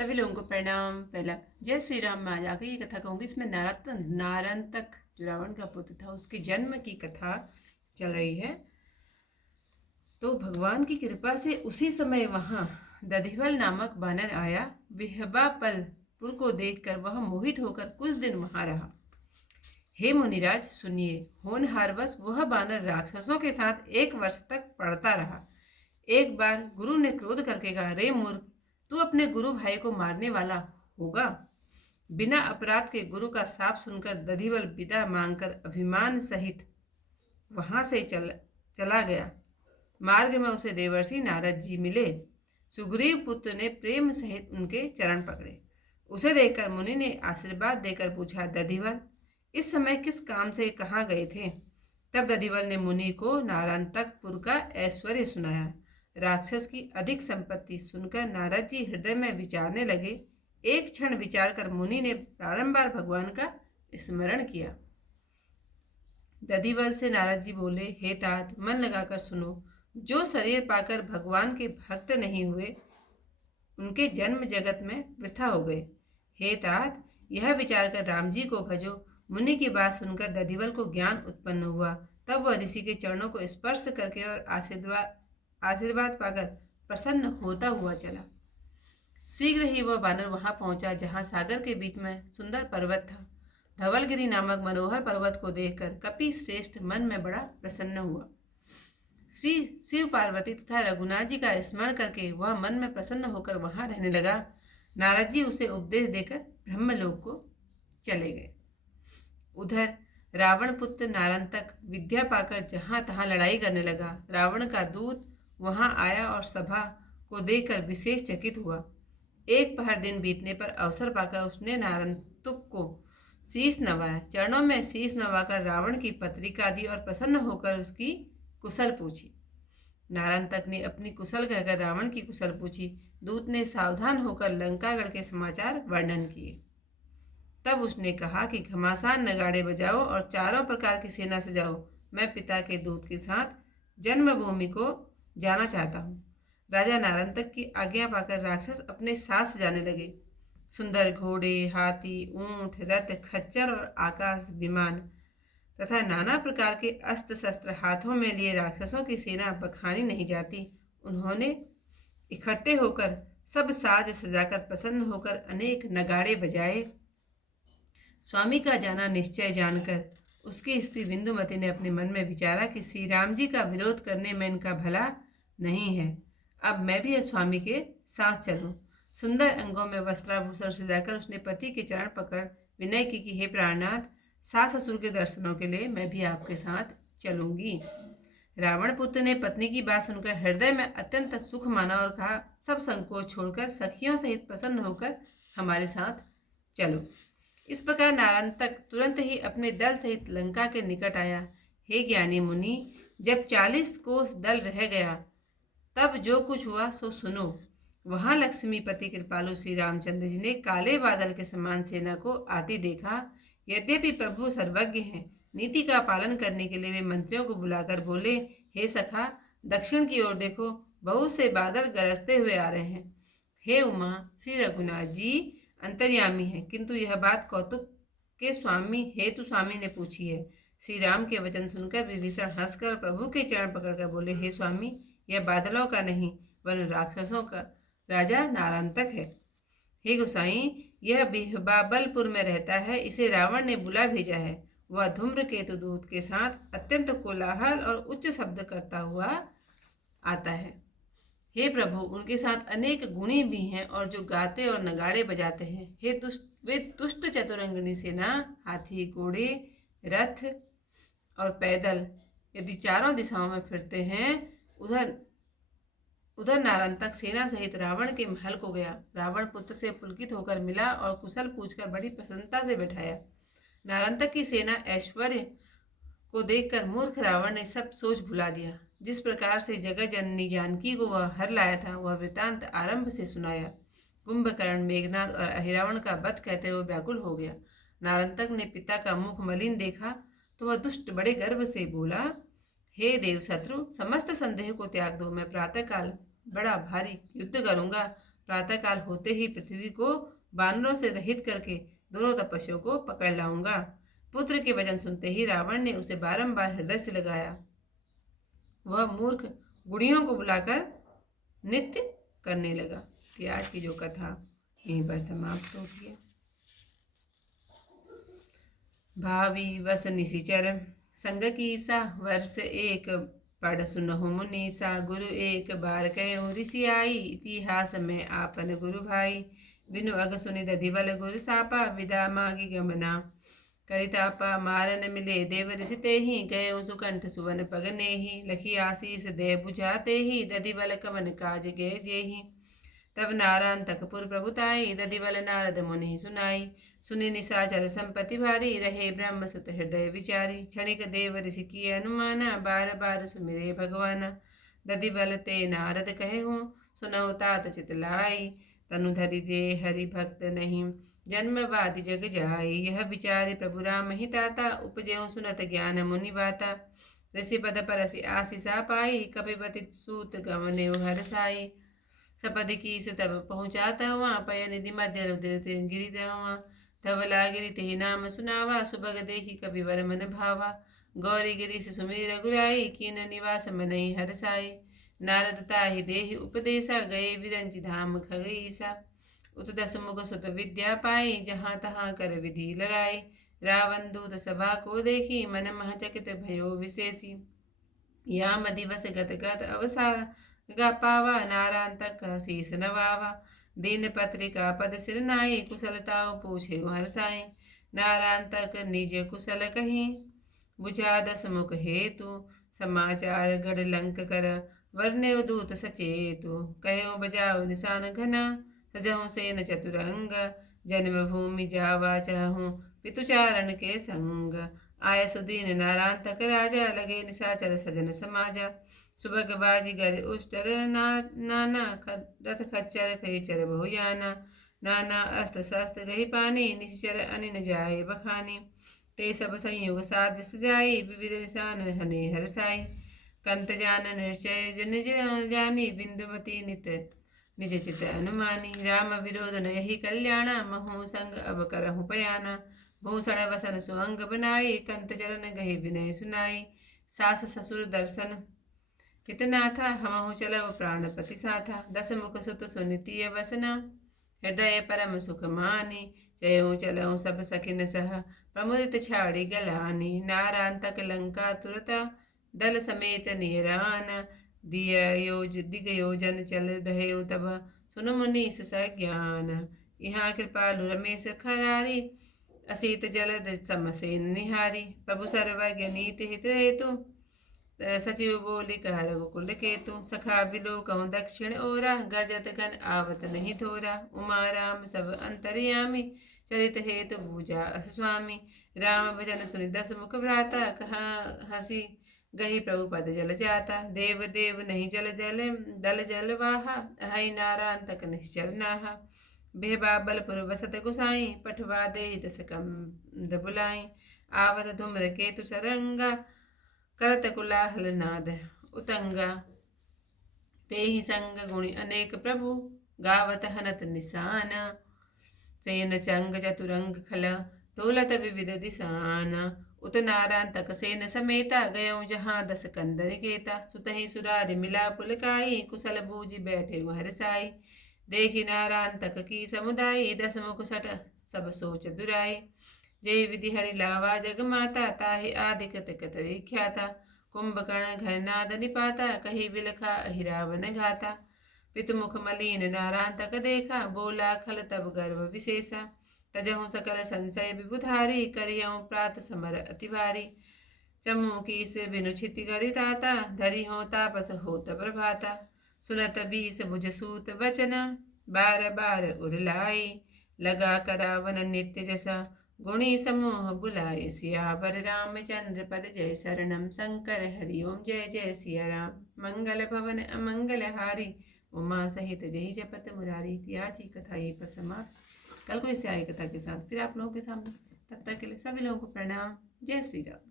सभी लोगों को प्रणाम। पहला जय श्री राम में आज आगे ये कथा कहूँगी। इसमें नारायणतक जो रावण का पुत्र था उसके जन्म की कथा चल रही है। तो भगवान की कृपा से उसी समय वहाँ दधिवल नामक वानर आया। विहबापलपुर को देखकर वह मोहित होकर कुछ दिन वहाँ रहा। हे मुनिराज सुनिए, होनहारवश वह वानर राक्षसों के साथ 1 वर्ष तक पड़ता रहा। एक बार गुरु ने क्रोध करके कहा, रे मूर्ख, तू अपने गुरु भाई को मारने वाला होगा। बिना अपराध के गुरु का शाप सुनकर दधिवल विदा मांगकर अभिमान सहित वहां से चला गया। मार्ग में उसे देवर्षि नारद जी मिले। सुग्रीव पुत्र ने प्रेम सहित उनके चरण पकड़े। उसे देखकर मुनि ने आशीर्वाद देकर पूछा, दधिवल, इस समय किस काम से कहाँ गए थे? तब दधिवल ने मुनि को नारायणतकपुर का ऐश्वर्य सुनाया। राक्षस की अधिक संपत्ति सुनकर नारद जी हृदय में विचारने लगे। एक क्षण विचार कर मुनि ने बारंबार भगवान का स्मरण किया। दधिवल से नारद जी बोले, हे तात, मन लगाकर सुनो। जो शरीर पाकर भगवान के भक्त नहीं हुए उनके जन्म जगत में वृथा हो गए। हे तात, यह विचार कर राम जी को भजो। मुनि की बात सुनकर दधिवल को ज्ञान उत्पन्न हुआ। तब वह ऋषि के चरणों को स्पर्श करके और आशीर्वाद पाकर प्रसन्न होता हुआ चला। शीघ्र ही वह वानर वहां पहुंचा जहां सागर के बीच में सुंदर पर्वत था। धवलगिरी नामक मनोहर पर्वत को देखकर कपि श्रेष्ठ मन में बड़ा प्रसन्न हुआ। श्री शिव पार्वती तथा रघुनाथ जी का स्मरण करके वह मन में प्रसन्न होकर वहां रहने लगा। नारद जी उसे उपदेश देकर ब्रह्मलोक को चले गए। उधर रावण पुत्र नारायणतक विद्या पाकर जहां तहां लड़ाई करने लगा। रावण का दूत वहां आया और सभा को देखकर विशेष चकित हुआ। एक पहर दिन बीतने पर अवसर पाकर उसने नारायणतुक को शीश नवाया। चरणों में शीश नवाकर रावण की पत्रिका दी और प्रसन्न होकर उसकी कुशल पूछी। नारायणतक ने अपनी कुशल कहकर रावण की कुशल पूछी। दूत ने सावधान होकर लंकागढ़ के समाचार वर्णन किए। तब उसने कहा कि घमासान नगाड़े बजाओ और चारों प्रकार की सेना सजाओ। मैं पिता के दूत के साथ जन्मभूमि को जाना चाहता हूँ। राजा नारायणतक की आज्ञा पाकर राक्षस अपने साथ सजाने लगे। सुंदर घोड़े, हाथी, ऊंट, रथ, खच्चर और आकाश विमान तथा नाना प्रकार के अस्त्र शस्त्र हाथों में लिए राक्षसों की सेना बखानी नहीं जाती। उन्होंने इकट्ठे होकर सब साज सजाकर प्रसन्न होकर अनेक नगाड़े बजाए। स्वामी का जाना निश्चय जानकर उसकी स्त्री बिंदुमती ने अपने मन में विचारा कि श्री राम जी का विरोध करने में इनका भला नहीं है। अब मैं भी स्वामी के साथ चलूं। सुंदर अंगों में वस्त्राभूषण सजाकर उसने पति के चरण पकड़ विनय की कि हे प्राणनाथ, सास ससुर के दर्शनों के लिए मैं भी आपके साथ चलूंगी। रावण पुत्र ने पत्नी की बात सुनकर हृदय में अत्यंत सुख माना और कहा, सब संकोच छोड़कर सखियों सहित प्रसन्न होकर हमारे साथ चलो। इस प्रकार नारायणतक तुरंत ही अपने दल सहित लंका के निकट आया। हे ज्ञानी मुनि, जब 40 कोस दल रह गया तब जो कुछ हुआ सो सुनो। वहां लक्ष्मीपति कृपालु श्री रामचंद्र जी ने काले बादल के समान सेना को आती देखा। यद्यपि प्रभु सर्वज्ञ हैं, नीति का पालन करने के लिए वे मंत्रियों को बुलाकर बोले, हे सखा, दक्षिण की ओर देखो, बहुत से बादल गरजते हुए आ रहे हैं। हे उमा, श्री रघुनाथ जी अंतर्यामी है, किंतु यह बात कौतुक के हेतु स्वामी ने पूछी है। श्री राम के वचन सुनकर विभीषण हंसकर प्रभु के चरण पकड़कर बोले, हे स्वामी, यह बादलों का नहीं वरन राक्षसों का राजा नारायणतक है। हे गोसाई, यह बिहबाबलपुर में रहता है, इसे रावण ने बुला भेजा है। वह धूम्रकेतु दूत के साथ अत्यंत कोलाहल और उच्च शब्द करता हुआ आता है। हे प्रभु, उनके साथ अनेक गुणी भी हैं और जो गाते और नगाड़े बजाते हैं। वे दुष्ट चतुरंगिनी सेना, हाथी, घोड़े, रथ और पैदल यदि चारों दिशाओं में फिरते हैं। उधर नारायणतक सेना सहित रावण के महल को गया। रावण पुत्र से पुलकित होकर मिला और कुशल पूछकर बड़ी प्रसन्नता से बैठाया। नारायणतक की सेना ऐश्वर्य को देखकर मूर्ख रावण ने सब सोच भुला दिया। जिस प्रकार से जगत जननी जानकी को वह हर लाया था, वह वृतांत आरंभ से सुनाया। कुंभकर्ण, मेघनाद और अहिरावण का वध कहते हुए व्याकुल हो गया। नारायणतक ने पिता का मुख मलिन देखा तो वह दुष्ट बड़े गर्व से बोला, हे देव शत्रु, समस्त संदेह को त्याग दो। मैं प्रातःकाल बड़ा भारी युद्ध करूंगा। प्रातःकाल होते ही पृथ्वी को बानरों से रहित करके दोनों तपस्वियों को पकड़ लाऊंगा। पुत्र के वचन सुनते ही रावण ने उसे बारंबार हृदय से लगाया। वह मूर्ख गुड़ियों को बुलाकर नृत्य करने लगा। कि आज की जो कथा यहीं पर समाप्त होती है। भावी वस निशिचर संग कीसा वर्ष एक पढ़ सुनहु मुनीसा। गुरु एक बार कहो ऋषि आई इतिहास में आपन गुरु भाई। बिनु अग सुनि दधिवल गुरु सापा विदा मागी गमना। करितापा मारन मिले देव ऋषि तेहि गए सुकंठ सुवन पग नेहि। लखी आशीष दे बुझाते ही दधिवल कवन काज गे जेहि। तब नारायण तकपुर प्रभुताई दधिवल नारद मुनि सुनाई। सुनि निशाचर संपत्ति भारी रहे ब्रह्म सुत हृदय विचारी। क्षणिक देव ऋषि की अनुमाना बार बार सुमिरे भगवाना। दधिवल ते नारद कहे सुनहु तात चित लाई। तनु धरि जे हरि भक्त नहीं जन्मवादि जग जाई। यह विचारी प्रभु राम ही ताता उपजेऊ सुनत ज्ञान मुनि बाता। ऋषि पद परसि आशीषा पाई कपिपति सूत गमने हरसाई। सपद कीस तब पहुँचाता हुआ पय निधि मध्य रुद्र गिरी हुआ। धवला गिरी तेहि नाम सुनावा सुभग देखी कपिवर मन भावा। गौरी गिरी से सुमिर रघुराई कीन निवास मनहि हरसाई। नारद ताहि देहि उपदेशा गए विरंचि धाम खगईसा। उत दस मुख सुत विद्या पाई जहाँ तहाँ कर विधि लड़ाई। रावण दूत सभा को देखी मन महचकित भयो विशेषी। याम दिवस गत गत अवसार गा पावा नारायण तक शीस नवावा। दीन पत्रिका पद सिर नाई कुशलताओ पूछे हरसाई। नारायण तक निज कुशल कहीं बुझा दस मुख हेतु। समाचार गढ़ लंक कर वर्ण्य दूत सचेतु। कहो बजाओ निशान घना सजहु सेन चतुरंग। जन्म भूमि जावा चाहूँ पितुचारण के संग। आय सुदीन नारायण तक राजा लगे निशाचर सजन समाजा। सुबह बाजीगर उष्टर नाना रथ खच्चर खेचर बहुयाना। नाना अस्त्र शस्त्र गही पानी निश्चर अनिन जाए बखानी। ते सब संयोग साज सजाई विविध निशान हने हरसाई। कंत जान निश्चय जन जानी बिंदुमती नित निज चित अनुमानी। राम विरोध न यही कल्याणा महु संग अब करहु पयाना। भूषण वसन सुअंग बनाई कंत चरण गही विनय सुनाई। सास ससुर दर्शन कितना था हमहु चलव प्राणपति साथा। दस मुख सुत सुनितिय वसना हृदय परम सुख मानी। चयऊ चलऊ सब सखिन सह प्रमुदित छाड़ी गलानी। नारायण तक लंका तुरता दल समेत निरान। दिग योजन चल रहे तब सुनु मुनीस सज्ञान। यहाँ कृपालु रमेश खरारी असीत जलद समसेन निहारी। प्रभु सर्वज्ञ नीति हित हेतु सचिव बोली कह रघुकुल केतु। सखा बिलो कहूँ दक्षिण ओरा गर्जत घन आवत नहीं थोरा। उमा राम सब अंतर्यामी चरित हेतु पूजा अस स्वामी। राम भजन सुनि दस मुख भ्राता कहा हसी गही प्रभु पद जल जाता। देव देव नहीं जल जल दल जल वाहा हई नारायण तक निश्चर नाहा। बेहबाबलपुर बसत गुसाई पठवा दे दस कम बुलाई। आवत धूम्र केतु सरंगा करत कुलाहल नाद उतंगा। तेहि संग गुणि अनेक प्रभु गावत हनत निशान। सेन चंग चतुरंग खल ढोलत विविध दिशान। उत नारायण तक सेन समेता गयऊँ जहाँ दस कंदर केता। सुतहि सुरारि मिला पुलकाई कुशल बूझि बैठे हरसाई। देखी नारायण तक की समुदायी दस मुख सट सब सोच दुराई। जय विधि हरि लावा जग माता ताहि आदि कृत कृत विख्याता। कुंभकर्ण घर नाद निपाता कही बिलखा अहिरावन घाता। पितुमुख मलिन नारायण तक देखा बोला खल तब गर्व विशेषा। तजहु सकल संशय विबुधारी करियऊँ प्रात समर अति भारी। चमू की से बिनु छिति गरिताता धरि हो तापस होत प्रभाता। सुनत बीस भुज सूत वचना बार बार उरलाई। लगा करावन नित्य जसा गुणी समूह बुलाए। सियावर रामचंद्र पद जय शरणम शंकर हरि ओम जय जय सिया राम। मंगल भवन अमंगल हारी उमा सहित जय जपत मुरारी। आज की कथा यहीं पर समाप्त। कल को इससे आई कथा के साथ फिर आप लोगों के सामने। तब तक के लिए सभी लोगों को प्रणाम। जय श्री राम।